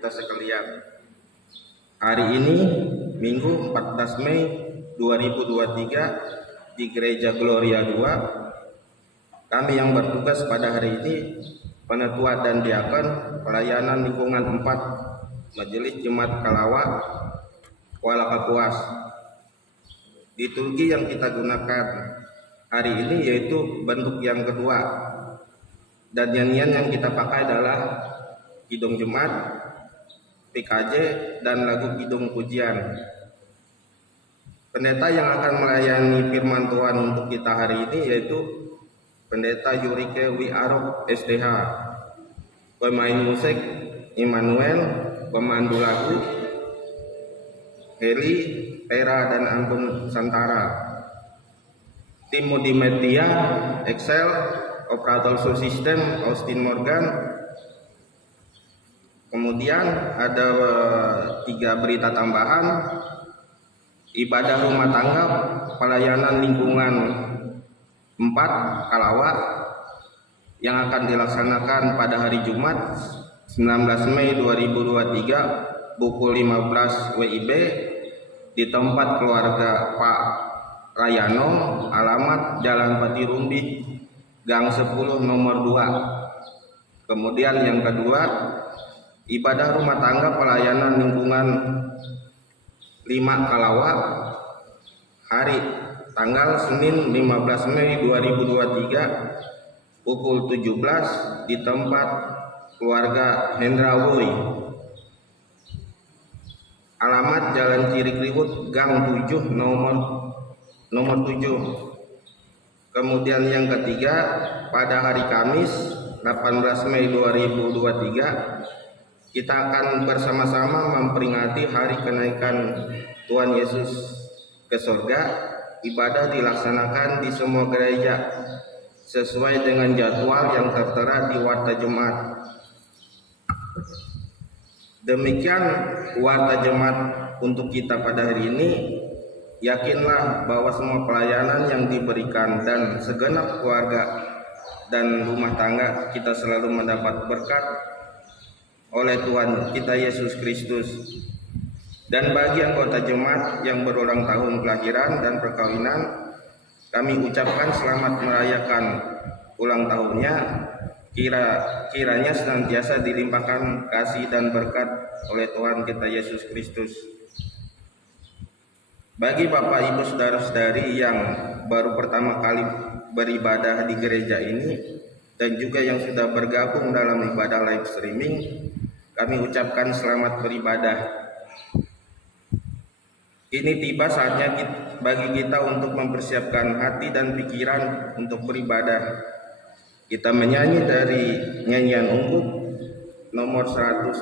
Kita sekalian, hari ini Minggu 14 Mei 2023 di Gereja Gloria 2, kami yang bertugas pada hari ini, penetua dan diakon pelayanan lingkungan 4 Majelis Jemaat Kalawa Kuala Kapuas. Liturgi yang kita gunakan hari ini yaitu bentuk yang kedua, dan nyanyian yang kita pakai adalah Kidung Jemaat, PKJ, dan lagu Kidung Pujian. Pendeta yang akan melayani firman Tuhan untuk kita hari ini yaitu Pendeta Yurike Wiarok STH, pemain musik Immanuel, pemandu lagu Heli, Tera, dan Antum Santara, tim multimedia Excel, operator sound system Austin Morgan. Kemudian ada 3 berita tambahan: ibadah rumah tangga pelayanan lingkungan 4 Kalawa yang akan dilaksanakan pada hari Jumat 19 Mei 2023 pukul 15 WIB di tempat keluarga Pak Rayano, alamat Jalan Pati Rumbi, Gang 10 nomor 2. Kemudian yang kedua, ibadah rumah tangga pelayanan lingkungan 5 Kalawa hari tanggal Senin 15 Mei 2023 pukul 17 di tempat keluarga Hendrawi, alamat Jalan Cirikriwut Gang 7 nomor 7. Kemudian yang ketiga, pada hari Kamis 18 Mei 2023 kita akan bersama-sama memperingati hari kenaikan Tuhan Yesus ke surga. Ibadah dilaksanakan di semua gereja sesuai dengan jadwal yang tertera di Warta Jemaat. Demikian Warta Jemaat untuk kita pada hari ini. Yakinlah bahwa semua pelayanan yang diberikan dan segenap keluarga dan rumah tangga kita selalu mendapat berkat oleh Tuhan kita Yesus Kristus. Dan bagi anggota jemaat yang berulang tahun kelahiran dan perkawinan, kami ucapkan selamat merayakan ulang tahunnya. Kiranya senantiasa dilimpahkan kasih dan berkat oleh Tuhan kita Yesus Kristus. Bagi Bapak Ibu Saudara-saudari yang baru pertama kali beribadah di gereja ini dan juga yang sudah bergabung dalam ibadah live streaming, kami ucapkan selamat beribadah. Ini tiba saatnya bagi kita untuk mempersiapkan hati dan pikiran untuk beribadah. Kita menyanyi dari nyanyian Ungguh nomor 114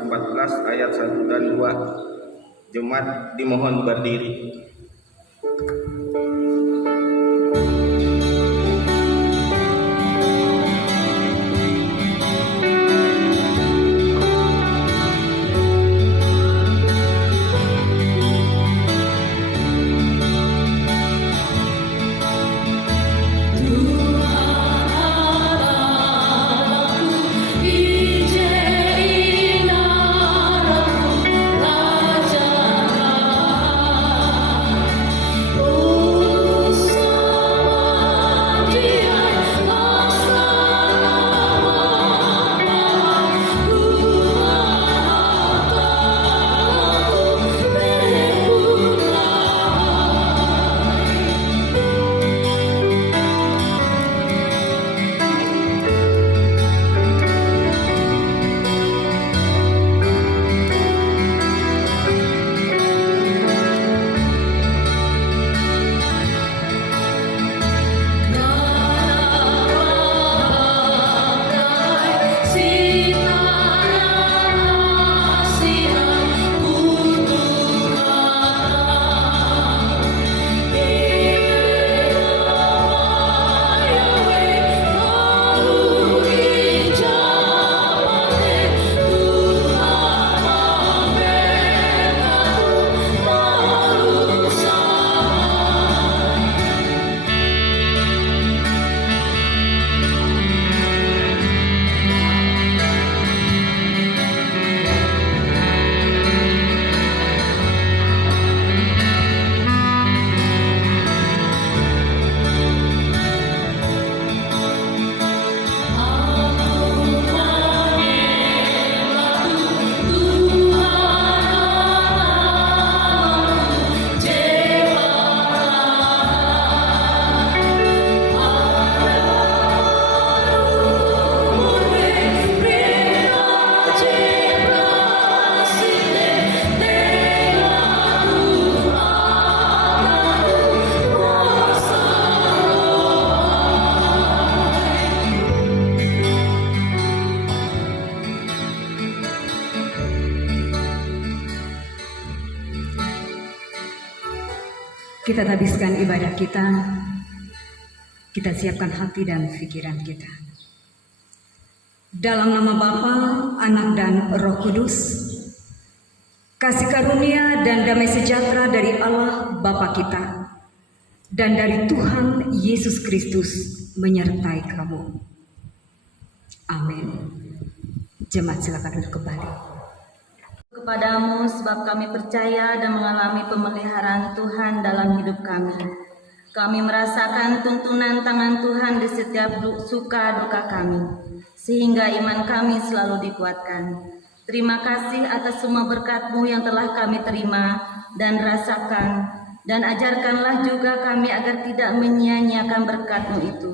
ayat 1 dan 2. Jemaat dimohon berdiri. Raja Kita habiskan ibadah kita, kita siapkan hati dan pikiran kita. Dalam nama Bapa, Anak dan Roh Kudus, kasih karunia dan damai sejahtera dari Allah Bapa kita dan dari Tuhan Yesus Kristus menyertai kamu. Amin. Jemaat silakan duduk kembali. Kepadamu sebab kami percaya dan mengalami pemeliharaan Tuhan dalam hidup kami. Kami merasakan tuntunan tangan Tuhan di setiap suka duka kami, sehingga iman kami selalu dikuatkan. Terima kasih atas semua berkat-Mu yang telah kami terima dan rasakan, dan ajarkanlah juga kami agar tidak menyia-nyiakan berkat-Mu itu.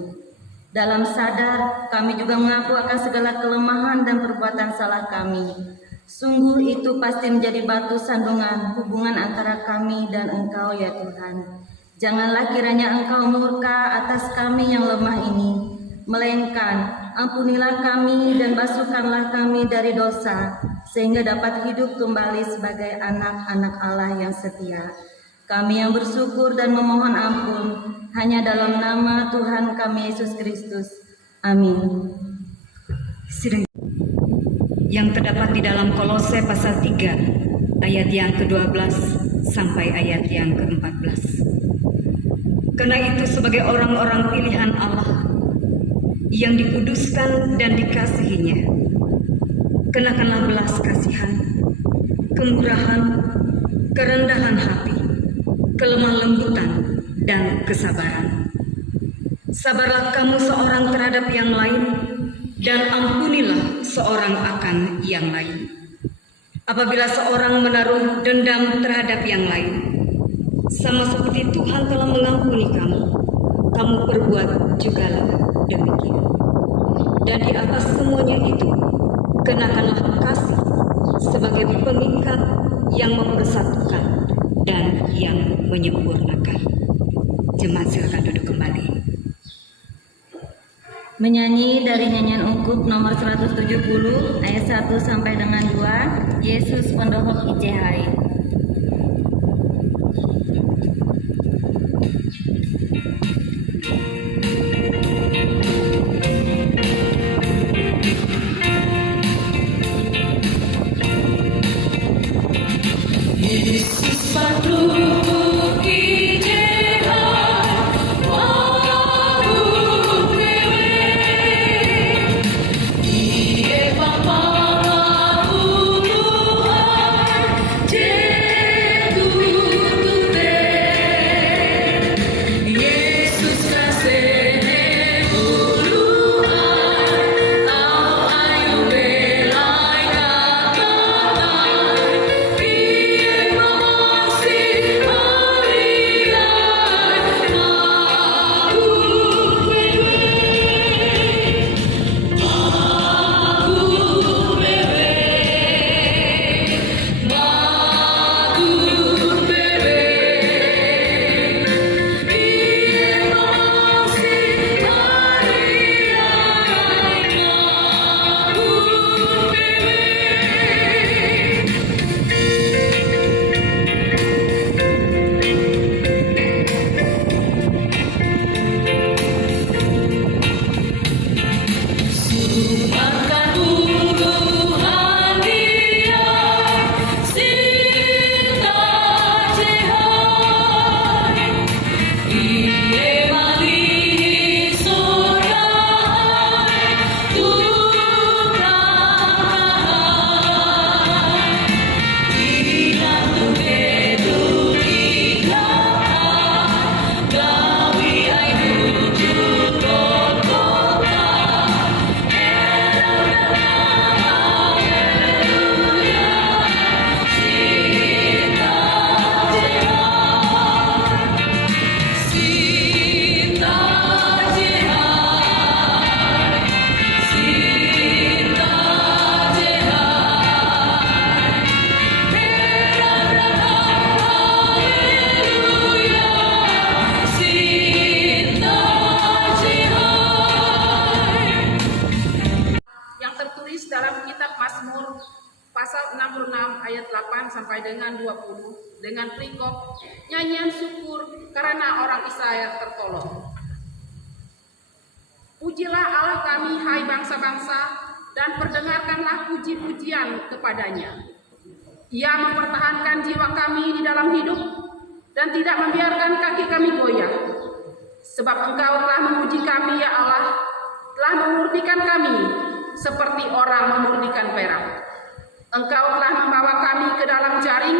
Dalam sadar, kami juga mengaku akan segala kelemahan dan perbuatan salah kami. Sungguh itu pasti menjadi batu sandungan hubungan antara kami dan Engkau ya Tuhan. Janganlah kiranya Engkau murka atas kami yang lemah ini, melainkan ampunilah kami dan basuhkanlah kami dari dosa, sehingga dapat hidup kembali sebagai anak-anak Allah yang setia. Kami yang bersyukur dan memohon ampun hanya dalam nama Tuhan kami Yesus Kristus. Amin. Sidang yang terdapat di dalam Kolose pasal 3 ayat yang ke-12 sampai ayat yang ke-14. Karena itu sebagai orang-orang pilihan Allah yang dikuduskan dan dikasihinya, kenakanlah belas kasihan, kemurahan, kerendahan hati, kelemah lembutan, dan kesabaran. Sabarlah kamu seorang terhadap yang lain, dan ampunilah seorang akan yang lain. Apabila seorang menaruh dendam terhadap yang lain, sama seperti Tuhan telah mengampuni kamu, kamu perbuat jugalah demikian. Dan di atas semuanya itu, kenakanlah kasih sebagai pengikat yang mempersatukan dan yang menyempurnakan. Jemaat silakan duduk kembali. Menyanyi dari nyanyian ungkup nomor 170 ayat 1 sampai dengan 2, Yesus Pendohok ICHI. Yesus Pendohok ICHI. Dia ayat 8 sampai dengan 20 dengan perikop nyanyian syukur karena orang Israel tertolong. Pujilah Allah kami, hai bangsa-bangsa, dan perdengarkanlah puji-pujian kepadanya. Ia mempertahankan jiwa kami di dalam hidup dan tidak membiarkan kaki kami goyah. Sebab Engkau telah memuji kami, ya Allah, telah memurnikan kami seperti orang memurnikan perak. Engkau telah membawa kami ke dalam jaring,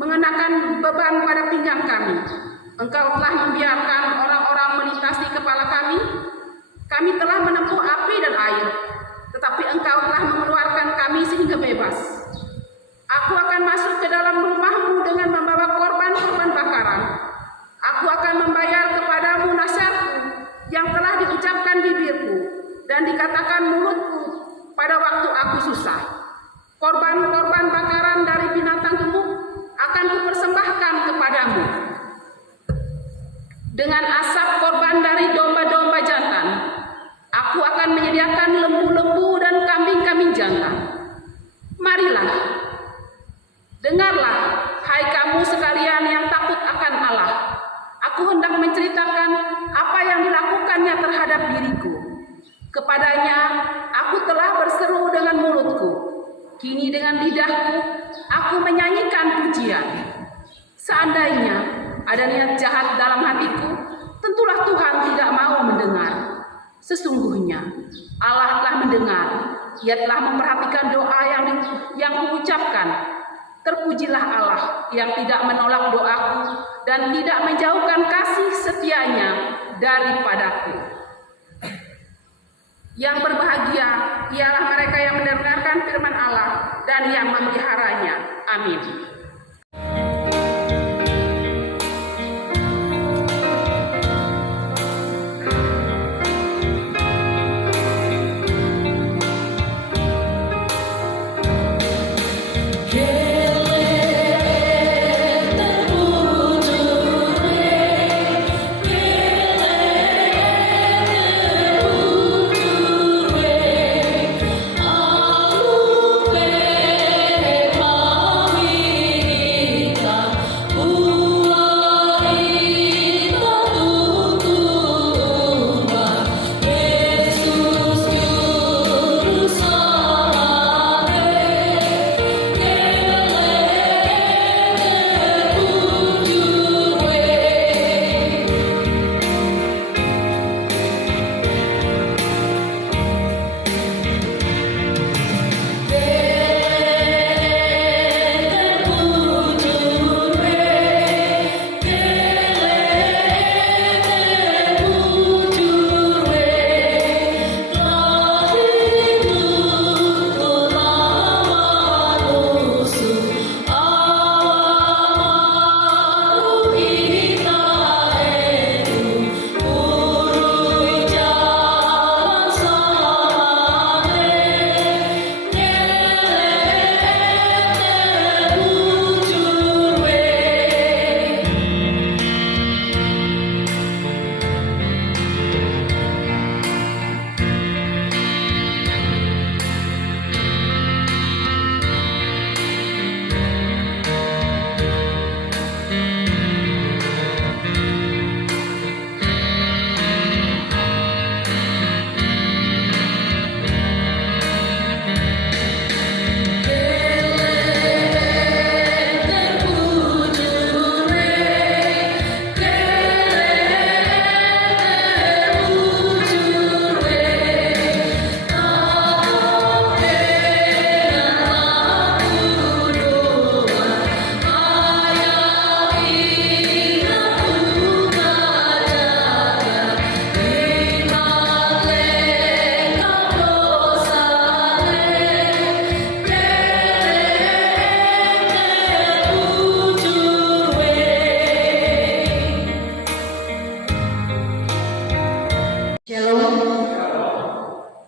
mengenakan beban pada pinggang kami. Engkau telah membiarkan orang-orang melintasi kepala kami. Kami telah menempuh api dan air, tetapi Engkau telah mengeluarkan kami sehingga bebas. Aku akan masuk ke dalam rumah-Mu dengan membawa korban-korban bakaran. Aku akan membayar kepadamu nasihatku yang telah diucapkan bibirku dan dikatakan mulutku pada waktu aku susah. Korban-korban bakaran dari binatang gemuk akan kupersembahkan kepadamu. Dengan asap korban dari domba-domba jantan, aku akan menyediakan lembu-lembu dan kambing-kambing jantan. Marilah, dengarlah, hai kamu sekalian yang takut akan Allah. Aku hendak menceritakan apa yang dilakukannya terhadap diriku. Kepadanya aku telah berseru dengan mulutku. Kini dengan lidahku aku menyanyikan pujian. Seandainya ada niat jahat dalam hatiku, tentulah Tuhan tidak mau mendengar. Sesungguhnya Allah telah mendengar. Ia telah memperhatikan doa yang kuucapkan. Terpujilah Allah yang tidak menolak doaku dan tidak menjauhkan kasih setianya daripadaku. Yang berbahagia ialah mereka yang mendengarkan firman Allah dan yang memeliharanya. Amin.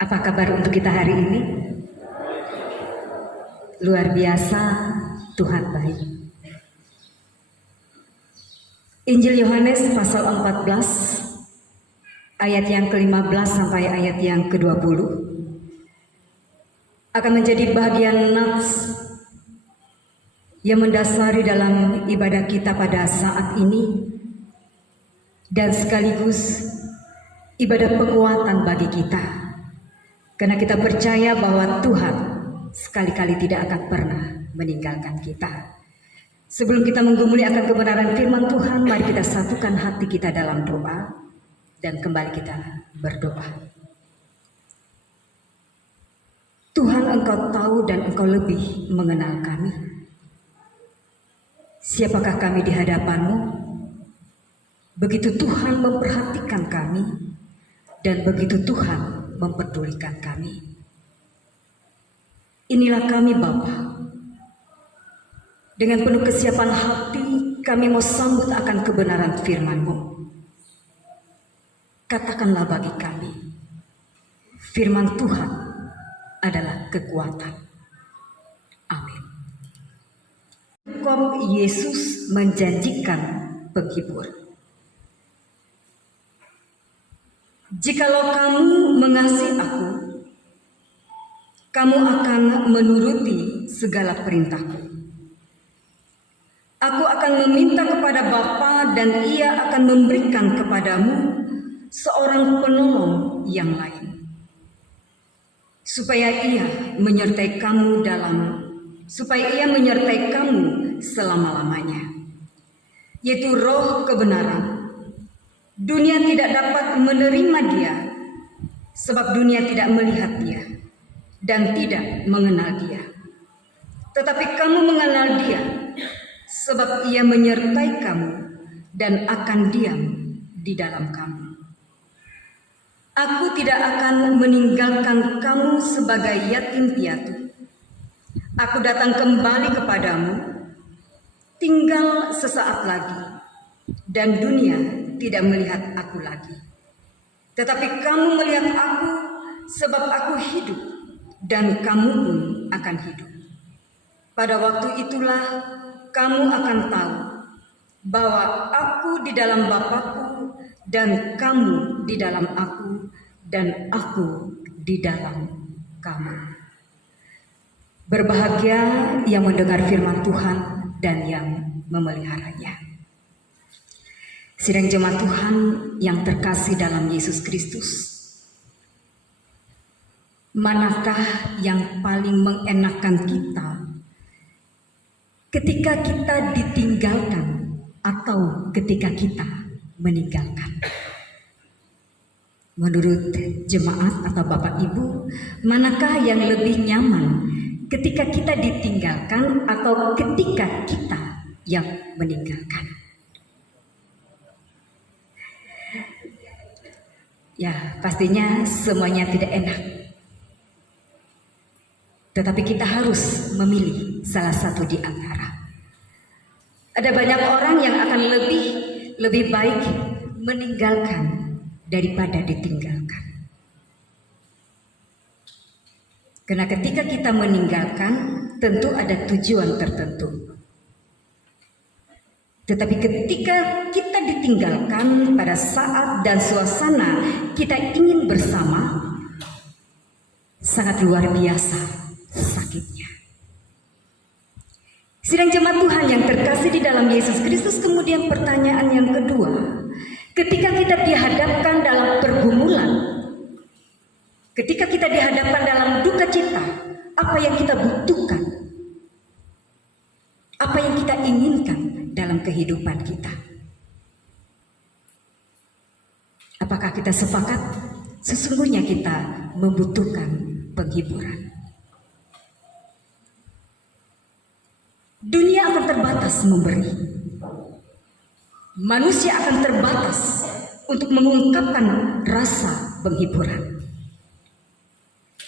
Apa kabar untuk kita hari ini? Luar biasa, Tuhan baik. Injil Yohanes pasal 14 ayat yang ke-15 sampai ayat yang ke-20 akan menjadi bagian nats yang mendasari dalam ibadah kita pada saat ini dan sekaligus ibadah penguatan bagi kita, karena kita percaya bahwa Tuhan sekali-kali tidak akan pernah meninggalkan kita. Sebelum kita menggumuli akan kebenaran firman Tuhan, mari kita satukan hati kita dalam doa dan kembali kita berdoa. Tuhan, Engkau tahu dan Engkau lebih mengenal kami. Siapakah kami di hadapan-Mu? Begitu Tuhan memperhatikan kami dan begitu Tuhan mempedulikan kami. Inilah kami Bapa. Dengan penuh kesiapan hati kami mau sambut akan kebenaran firman-Mu. Katakanlah bagi kami, firman Tuhan adalah kekuatan. Amin. Kau Yesus menjanjikan penghibur. Jikalau kamu mengasihi aku, kamu akan menuruti segala perintahku. Aku akan meminta kepada Bapa dan Ia akan memberikan kepadamu seorang penolong yang lain, supaya Ia menyertai kamu selama-lamanya, yaitu Roh kebenaran. Dunia tidak dapat menerima Dia, sebab dunia tidak melihat Dia dan tidak mengenal Dia. Tetapi kamu mengenal Dia, sebab Ia menyertai kamu dan akan diam di dalam kamu. Aku tidak akan meninggalkan kamu sebagai yatim piatu. Aku datang kembali kepadamu, tinggal sesaat lagi, dan dunia tidak melihat aku lagi. Tetapi kamu melihat aku, sebab aku hidup, dan kamu pun akan hidup. Pada waktu itulah kamu akan tahu bahwa aku di dalam Bapa-Ku dan kamu di dalam aku dan aku di dalam kamu. Berbahagia yang mendengar firman Tuhan dan yang memeliharanya. Sidang jemaat Tuhan yang terkasih dalam Yesus Kristus, manakah yang paling mengenakan kita ketika kita ditinggalkan atau ketika kita meninggalkan? Menurut jemaat atau Bapak Ibu, manakah yang lebih nyaman ketika kita ditinggalkan atau ketika kita yang meninggalkan? Ya, pastinya semuanya tidak enak. Tetapi kita harus memilih salah satu di antara. Ada banyak orang yang akan lebih baik meninggalkan daripada ditinggalkan. Karena ketika kita meninggalkan, tentu ada tujuan tertentu. Tetapi ketika kita ditinggalkan pada saat dan suasana kita ingin bersama, sangat luar biasa sakitnya. Sidang jemaat Tuhan yang terkasih di dalam Yesus Kristus, kemudian pertanyaan yang kedua, ketika kita dihadapkan dalam pergumulan, ketika kita dihadapkan dalam duka cita, apa yang kita butuhkan? Apa yang kita inginkan dalam kehidupan kita? Apakah kita sepakat sesungguhnya kita membutuhkan penghiburan? Dunia akan terbatas memberi. Manusia akan terbatas untuk mengungkapkan rasa penghiburan.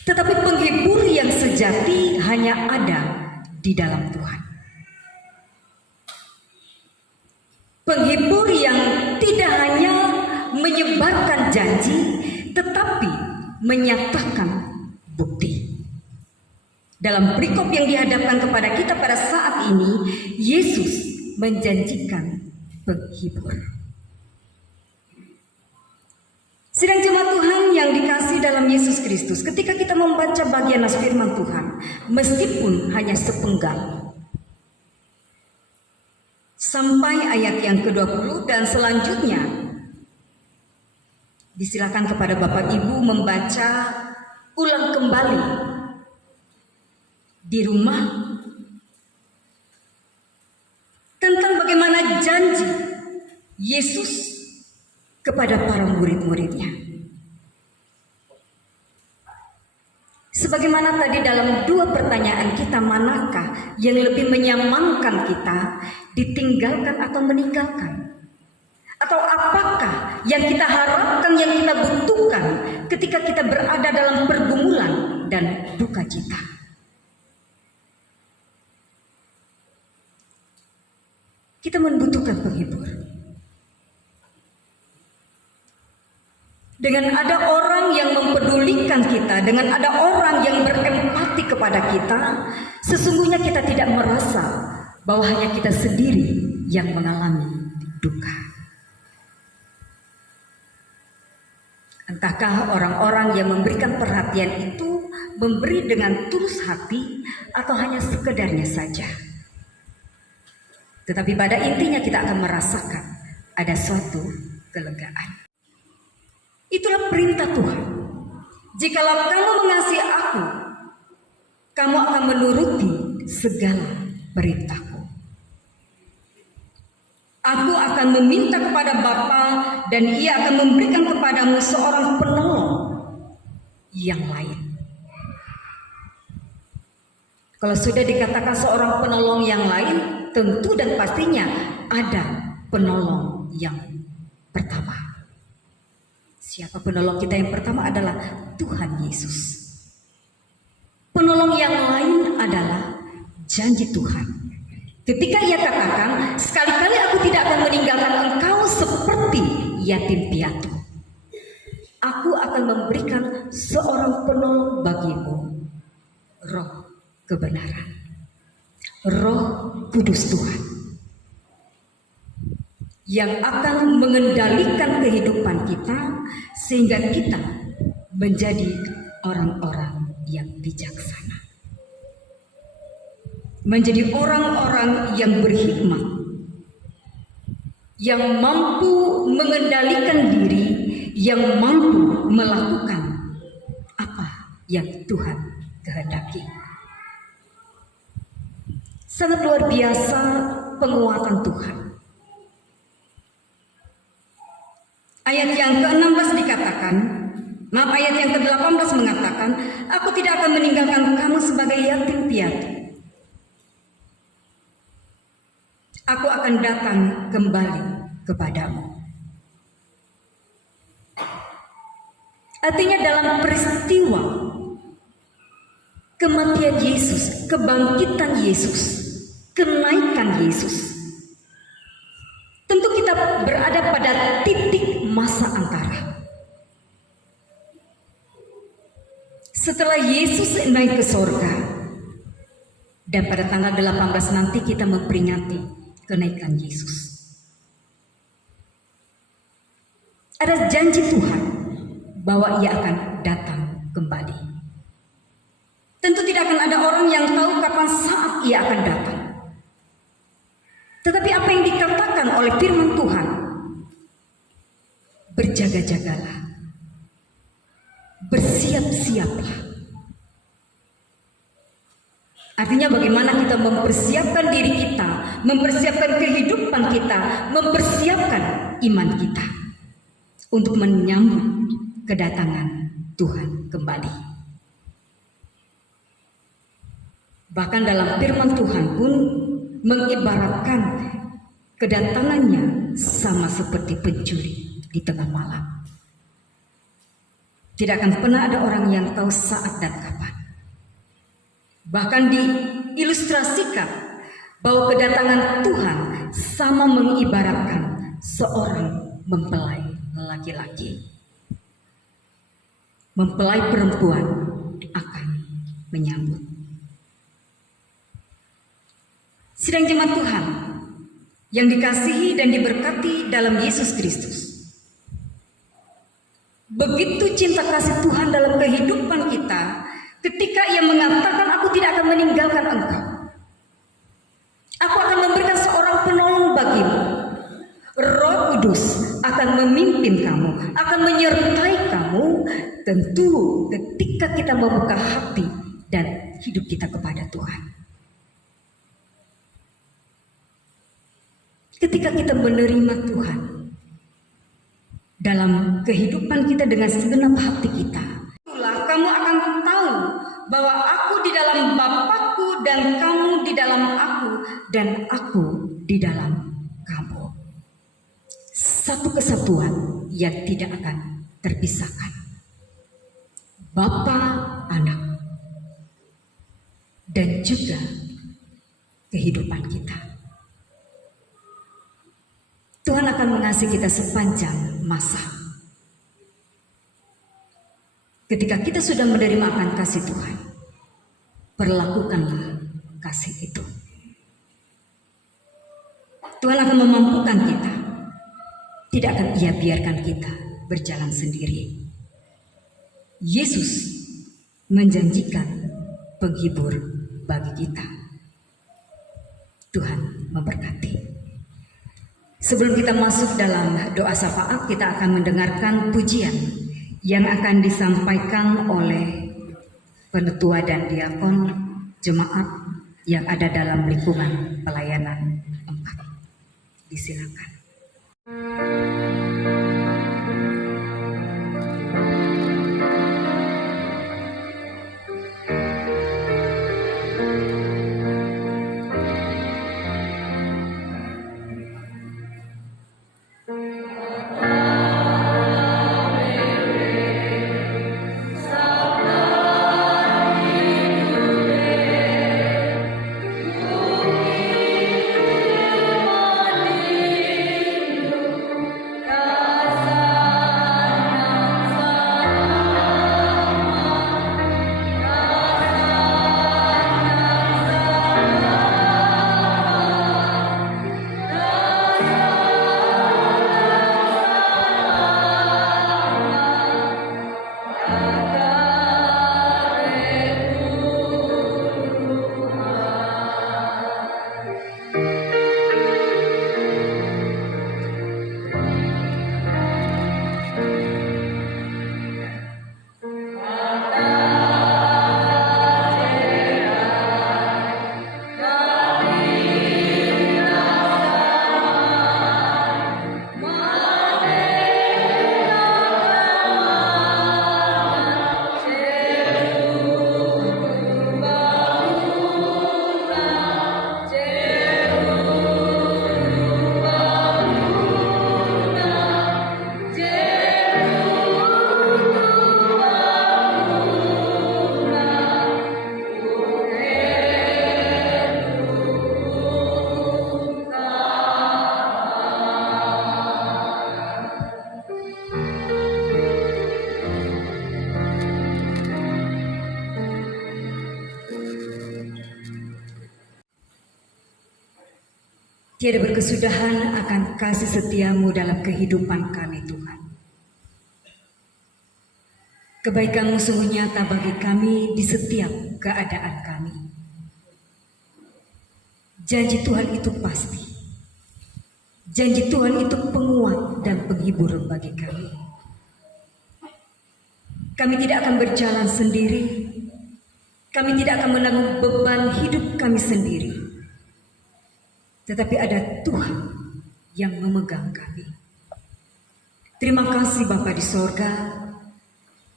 Tetapi penghibur yang sejati hanya ada di dalam Tuhan. Penghibur yang tidak hanya menyebarkan janji, tetapi menyatakan bukti. Dalam perikop yang dihadapkan kepada kita pada saat ini, Yesus menjanjikan penghibur. Sidang jemaat Tuhan yang dikasih dalam Yesus Kristus, ketika kita membaca bagian nas firman Tuhan, meskipun hanya sepenggal, sampai ayat yang ke-20 dan selanjutnya disilakan kepada Bapak Ibu membaca ulang kembali di rumah tentang bagaimana janji Yesus kepada para murid-muridnya. Sebagaimana tadi dalam dua pertanyaan kita, manakah yang lebih menyamankan kita, ditinggalkan atau meninggalkan? Atau apakah yang kita harapkan, yang kita butuhkan ketika kita berada dalam pergumulan dan duka cita? Kita membutuhkan penghibur. Dengan ada orang yang mempedulikan kita, dengan ada orang yang berempati kepada kita, sesungguhnya kita tidak merasa bahwa hanya kita sendiri yang mengalami duka. Entahkah orang-orang yang memberikan perhatian itu memberi dengan tulus hati atau hanya sekedarnya saja. Tetapi pada intinya kita akan merasakan ada suatu kelegaan. Itulah perintah Tuhan. Jikalau kamu mengasihi aku, kamu akan menuruti segala perintahku. Aku akan meminta kepada Bapa dan Ia akan memberikan kepadamu seorang penolong yang lain. Kalau sudah dikatakan seorang penolong yang lain, tentu dan pastinya ada penolong yang pertama. Siapa penolong kita yang pertama adalah Tuhan Yesus. Penolong yang lain adalah janji Tuhan. Ketika Ia katakan, sekali-kali aku tidak akan meninggalkan engkau seperti yatim piatu. Aku akan memberikan seorang penolong bagimu, Roh kebenaran, Roh Kudus Tuhan, yang akan mengendalikan kehidupan kita sehingga kita menjadi orang-orang yang bijaksana, menjadi orang-orang yang berhikmat, yang mampu mengendalikan diri, yang mampu melakukan apa yang Tuhan kehendaki. Sangat luar biasa penguatan Tuhan. Ayat yang ke-16 dikatakan, ayat yang ke-18 mengatakan, aku tidak akan meninggalkan kamu sebagai yatim piatu. Aku akan datang kembali kepadamu. Artinya dalam peristiwa kematian Yesus, kebangkitan Yesus, kenaikan Yesus, tentu kita berada pada titik masa antara. Setelah Yesus naik ke sorga, dan pada tanggal 18 nanti kita memperingati kenaikan Yesus. Ada janji Tuhan bahwa Ia akan datang kembali. Tentu tidak akan ada orang yang tahu kapan saat Ia akan datang. Tetapi apa yang dikatakan oleh firman Tuhan, berjaga-jagalah, bersiap-siaplah. Artinya bagaimana kita mempersiapkan diri kita, mempersiapkan kehidupan kita, mempersiapkan iman kita untuk menyambut kedatangan Tuhan kembali. Bahkan dalam firman Tuhan pun mengibaratkan kedatangannya sama seperti pencuri di tengah malam. Tidak akan pernah ada orang yang tahu saat dan kapan. Bahkan diilustrasikan bahwa kedatangan Tuhan sama mengibaratkan seorang mempelai laki-laki. Mempelai perempuan akan menyambut. Sidang jemaat Tuhan yang dikasihi dan diberkati dalam Yesus Kristus. Begitu cinta kasih Tuhan dalam kehidupan kita, ketika Ia mengatakan, aku tidak akan meninggalkan engkau. Aku akan memberikan seorang penolong bagi Kudus akan memimpin kamu, akan menyertai kamu. Tentu ketika kita membuka hati dan hidup kita kepada Tuhan. Ketika kita menerima Tuhan dalam kehidupan kita dengan segenap hati kita, itulah kamu akan tahu bahwa aku di dalam Bapakku dan kamu di dalam aku dan aku di dalam kamu. Satu kesatuan yang tidak akan terpisahkan. Bapa, Anak, dan juga kehidupan kita. Tuhan akan mengasihi kita sepanjang masa. Ketika kita sudah menerima akan kasih Tuhan, perlakukanlah kasih itu. Tuhan akan memampukan kita. Tidak akan Ia biarkan kita berjalan sendiri. Yesus menjanjikan penghibur bagi kita. Tuhan memberkati. Sebelum kita masuk dalam doa syafaat, kita akan mendengarkan pujian yang akan disampaikan oleh penetua dan diakon jemaat yang ada dalam lingkungan pelayanan 4. Disilakan. Tiada berkesudahan akan kasih setiamu dalam kehidupan kami, Tuhan. Kebaikanmu sungguh nyata bagi kami di setiap keadaan kami. Janji Tuhan itu pasti. Janji Tuhan itu penguat dan penghibur bagi kami. Kami tidak akan berjalan sendiri. Kami tidak akan menanggung beban hidup kami sendiri. Tetapi ada Tuhan yang memegang kami. Terima kasih Bapa di sorga,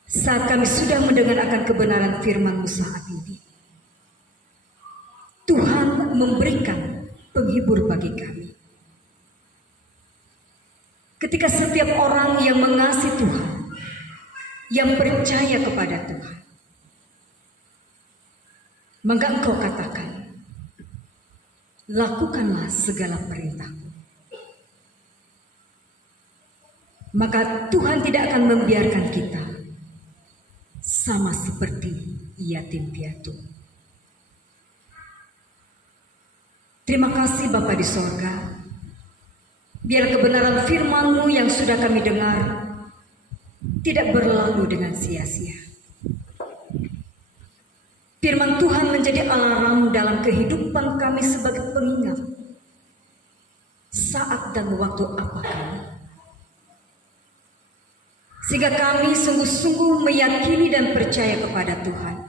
saat kami sudah mendengar akan kebenaran firman-Mu saat ini. Tuhan memberikan penghibur bagi kami. Ketika setiap orang yang mengasihi Tuhan, yang percaya kepada Tuhan, maka Engkau katakan, lakukanlah segala perintah-Mu. Maka Tuhan tidak akan membiarkan kita sama seperti yatim piatu. Terima kasih Bapa di sorga. Biar kebenaran firman-Mu yang sudah kami dengar tidak berlalu dengan sia-sia. Firman Tuhan menjadi alarm dalam kehidupan kami sebagai pengingat saat dan waktu apa kami sehingga kami sungguh-sungguh meyakini dan percaya kepada Tuhan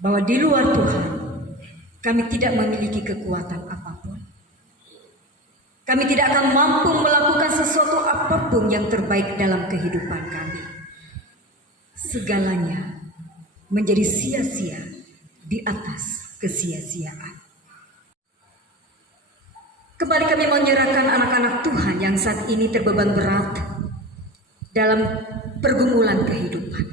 bahwa di luar Tuhan kami tidak memiliki kekuatan apapun. Kami tidak akan mampu melakukan sesuatu apapun yang terbaik dalam kehidupan kami. Segalanya menjadi sia-sia di atas kesia-siaan. Kembali kami menyerahkan anak-anak Tuhan yang saat ini terbeban berat dalam pergumulan kehidupan.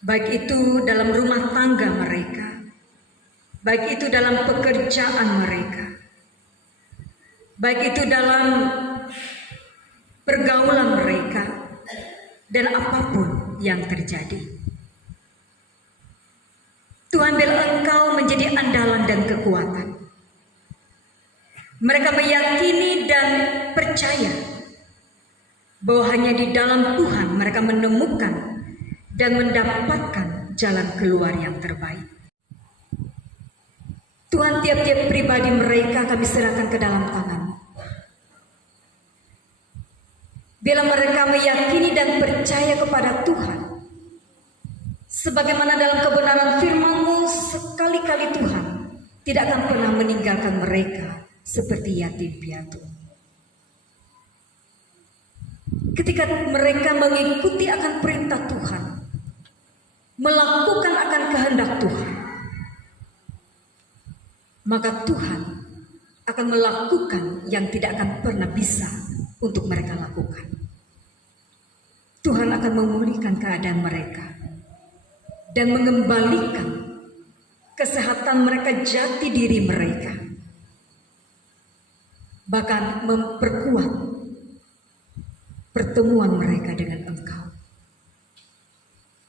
Baik itu dalam rumah tangga mereka, baik itu dalam pekerjaan mereka, baik itu dalam pergaulan mereka, dan apapun yang terjadi. Tuhan, biarlah Engkau menjadi andalan dan kekuatan. Mereka meyakini dan percaya bahwa hanya di dalam Tuhan mereka menemukan dan mendapatkan jalan keluar yang terbaik. Tuhan, tiap-tiap pribadi mereka kami serahkan ke dalam tangan. Bila mereka meyakini dan percaya kepada Tuhan, sebagaimana dalam kebenaran firman-Mu, sekali-kali Tuhan tidak akan pernah meninggalkan mereka seperti yatim piatu. Ketika mereka mengikuti akan perintah Tuhan, melakukan akan kehendak Tuhan, maka Tuhan akan melakukan yang tidak akan pernah bisa untuk mereka lakukan. Tuhan akan memulihkan keadaan mereka dan mengembalikan kesehatan mereka, jati diri mereka, bahkan memperkuat pertemuan mereka dengan Engkau.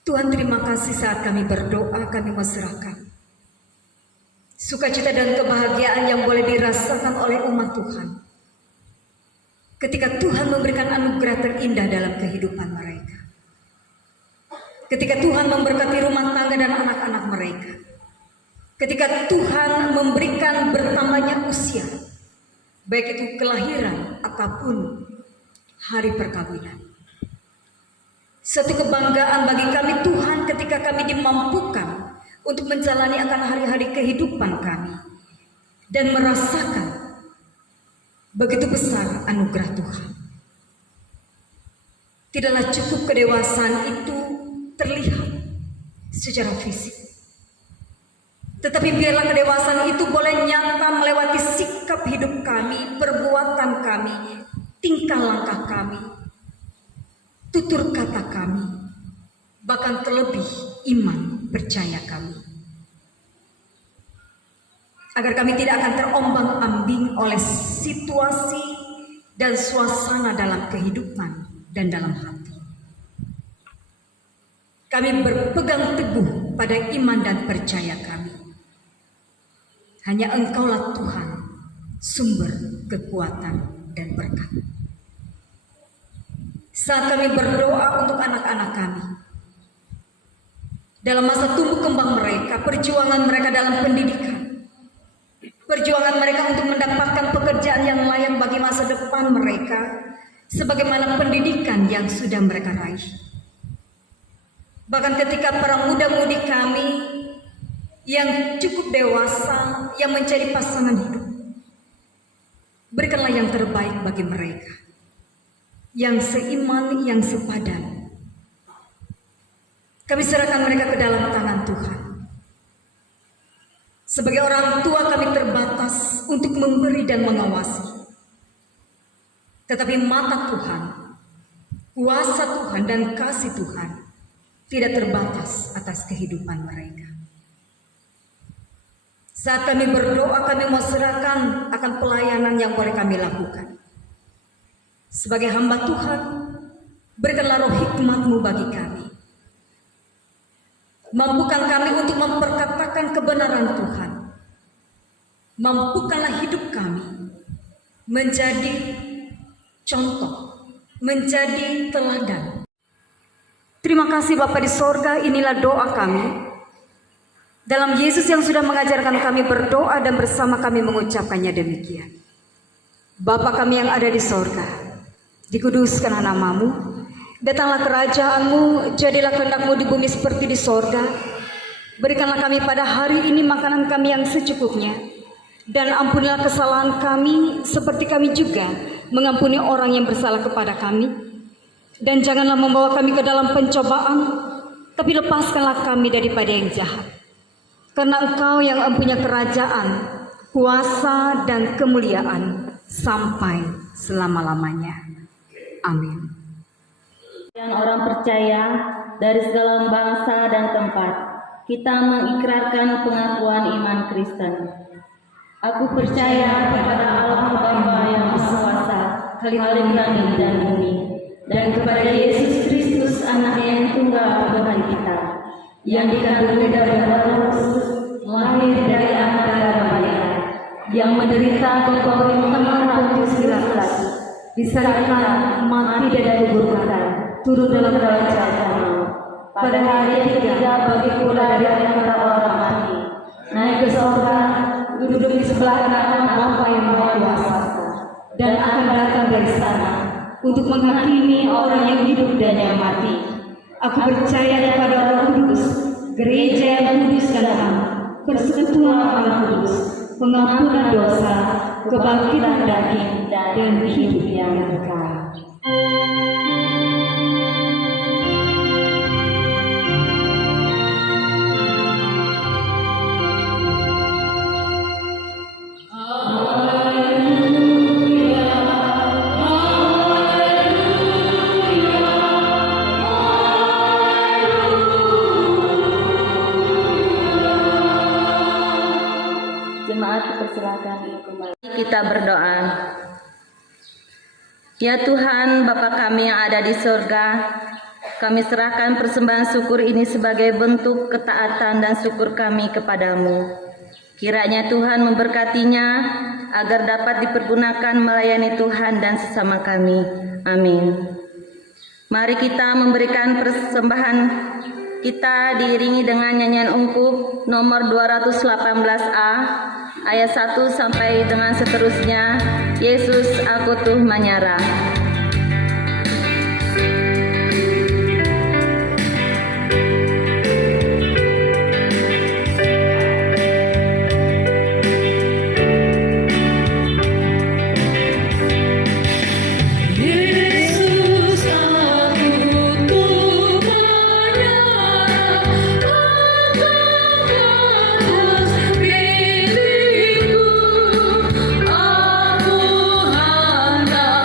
Tuhan, terima kasih saat kami berdoa, kami menyerahkan sukacita dan kebahagiaan yang boleh dirasakan oleh umat Tuhan ketika Tuhan memberikan anugerah terindah dalam kehidupan mereka. Ketika Tuhan memberkati rumah tangga dan anak-anak mereka. Ketika Tuhan memberikan bertambahnya usia, baik itu kelahiran ataupun hari perkawinan. Satu kebanggaan bagi kami Tuhan ketika kami dimampukan untuk menjalani akan hari-hari kehidupan kami dan merasakan begitu besar anugerah Tuhan. Tidaklah cukup kedewasaan itu terlihat secara fisik, tetapi biarlah kedewasaan itu boleh nyata melewati sikap hidup kami, perbuatan kami, tingkah langkah kami, tutur kata kami, bahkan terlebih iman percaya kami. Agar kami tidak akan terombang-ambing oleh situasi dan suasana dalam kehidupan dan dalam hati. Kami berpegang teguh pada iman dan percaya kami. Hanya Engkaulah Tuhan, sumber kekuatan dan berkat. Saat kami berdoa untuk anak-anak kami, dalam masa tumbuh kembang mereka, perjuangan mereka dalam pendidikan, perjuangan mereka untuk mendapatkan pekerjaan yang layak bagi masa depan mereka, sebagaimana pendidikan yang sudah mereka raih. Bahkan ketika para muda-mudi kami yang cukup dewasa, yang mencari pasangan hidup, berikanlah yang terbaik bagi mereka, yang seiman, yang sepadan. Kami serahkan mereka ke dalam tangan Tuhan. Sebagai orang tua kami terbatas untuk memberi dan mengawasi. Tetapi mata Tuhan, kuasa Tuhan dan kasih Tuhan tidak terbatas atas kehidupan mereka. Saat kami berdoa, kami mau serahkan akan pelayanan yang boleh kami lakukan. Sebagai hamba Tuhan, berikanlah roh hikmat-Mu bagi kami. Mampukan kami untuk memperkatakan kebenaran Tuhan. Mampukanlah hidup kami menjadi contoh, menjadi teladan. Terima kasih Bapa di sorga, inilah doa kami. Dalam Yesus yang sudah mengajarkan kami berdoa dan bersama kami mengucapkannya demikian. Bapa kami yang ada di sorga, dikuduskanlah namamu, datanglah kerajaanmu, jadilah kehendak-mu di bumi seperti di sorga. Berikanlah kami pada hari ini makanan kami yang secukupnya, dan ampunilah kesalahan kami seperti kami juga mengampuni orang yang bersalah kepada kami. Dan janganlah membawa kami ke dalam pencobaan, tapi lepaskanlah kami daripada yang jahat. Karena Engkau yang mempunyai kerajaan, kuasa, dan kemuliaan sampai selama-lamanya. Amin. Dan orang percaya dari segala bangsa dan tempat, kita mengikrarkan pengakuan iman Kristen. Aku percaya kepada Allah Bapa yang Maha Kuasa, Khalik langit dan bumi, dan kepada Yesus Kristus, Anak yang tunggal Tuhan kita, yang dikandung dari Roh Kudus, lahir dari antara Maria, yang menderita di tangan Pontius Pilatus, disalibkan, mati dan dikuburkan, turun dalam kerajaan Allah. Pada hari ketiga bangkit pula dari antara orang mati, naik ke surga, duduk di sebelah kanan Bapa yang Maha Kuasa, dan akan datang dari sana untuk menghakimi orang yang hidup dan yang mati. Aku percaya kepada Roh Kudus, gereja yang kudus dan am, persekutuan Allah Kudus, pengampunan dosa, kebangkitan daging, dan hidup yang kekal. Jemaat dipersilakan kembali. Kita berdoa. Ya Tuhan, Bapa kami yang ada di sorga, kami serahkan persembahan syukur ini sebagai bentuk ketaatan dan syukur kami kepadamu. Kiranya Tuhan memberkatinya agar dapat dipergunakan melayani Tuhan dan sesama kami. Amin. Mari kita memberikan persembahan kita diiringi dengan nyanyian ungkup nomor 218A ayat 1 sampai dengan seterusnya. Yesus, aku tuh menyerah. Yesus aku tuh menyerah, engkau pilihku, aku hendak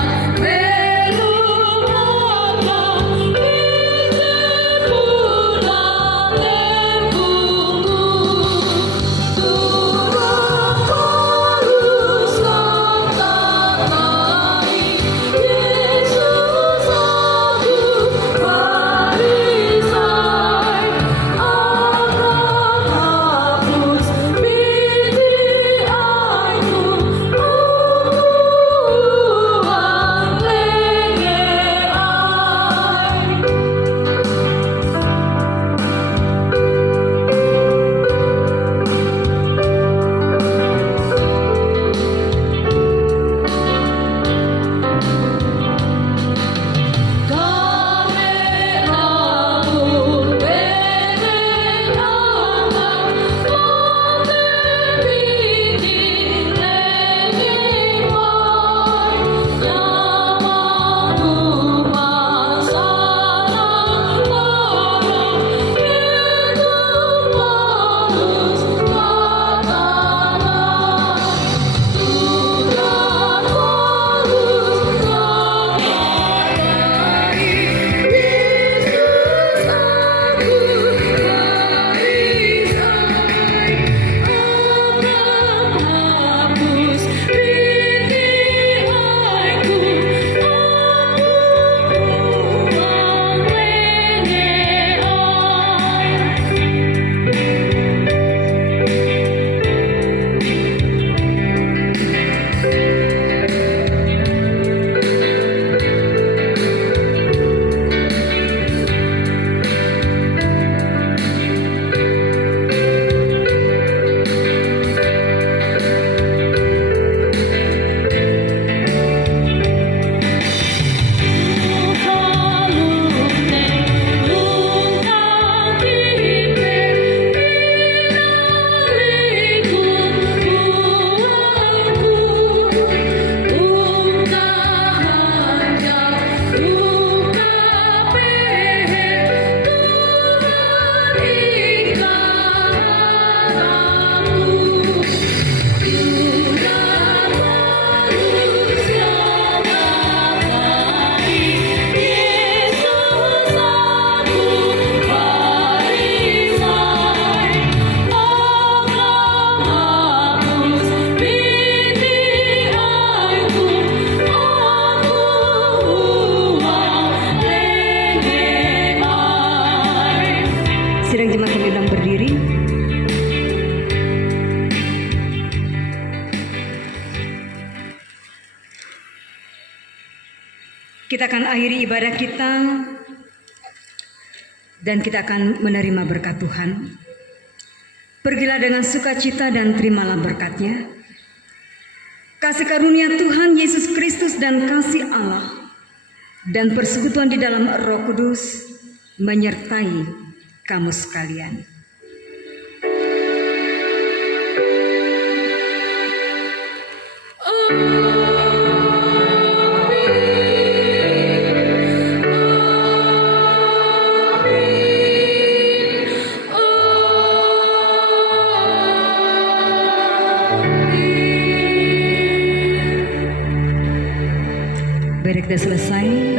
Kita akan akhiri ibadah kita dan kita akan menerima berkat Tuhan. Pergilah dengan sukacita dan terimalah berkat-Nya. Kasih karunia Tuhan Yesus Kristus dan kasih Allah dan persekutuan di dalam Roh Kudus menyertai kamu sekalian. Baik, kita selesai.